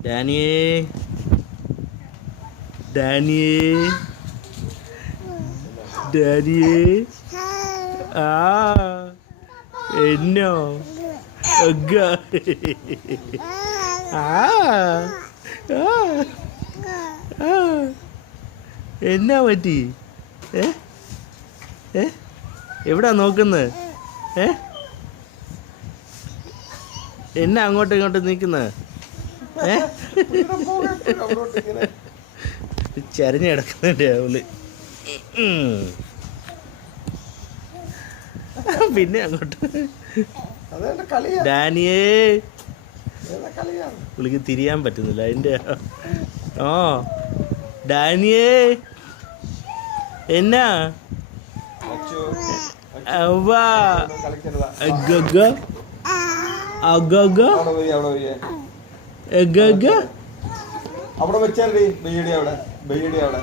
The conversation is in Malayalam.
ഡാനിയേ ഡാനിയേ ഡാനിയേ ആ എന്നോ അഗ്ഗ ആ ആ ആ എന്നാ പറ്റി ഏ ഏ എവിടാ നോക്കുന്നത് ഏ എന്നാ അങ്ങോട്ടും ഇങ്ങോട്ടും നിൽക്കുന്നത് ഏ ചരിഞ്ഞ് കിടക്കുന്നുണ്ട് അവള് പിന്നെ അങ്ങോട്ട് ഡാനിയേ പുള്ളിക്ക് തിരിയാൻ പറ്റുന്നില്ല അതിൻ്റെ ഓ ഡാനിയേ എന്നാ അവ്വാ അഗ്ഗ അഗ്ഗ അഗ്ഗ അവിടെ വെച്ചാൽ ബെയ്യടി അവിടെ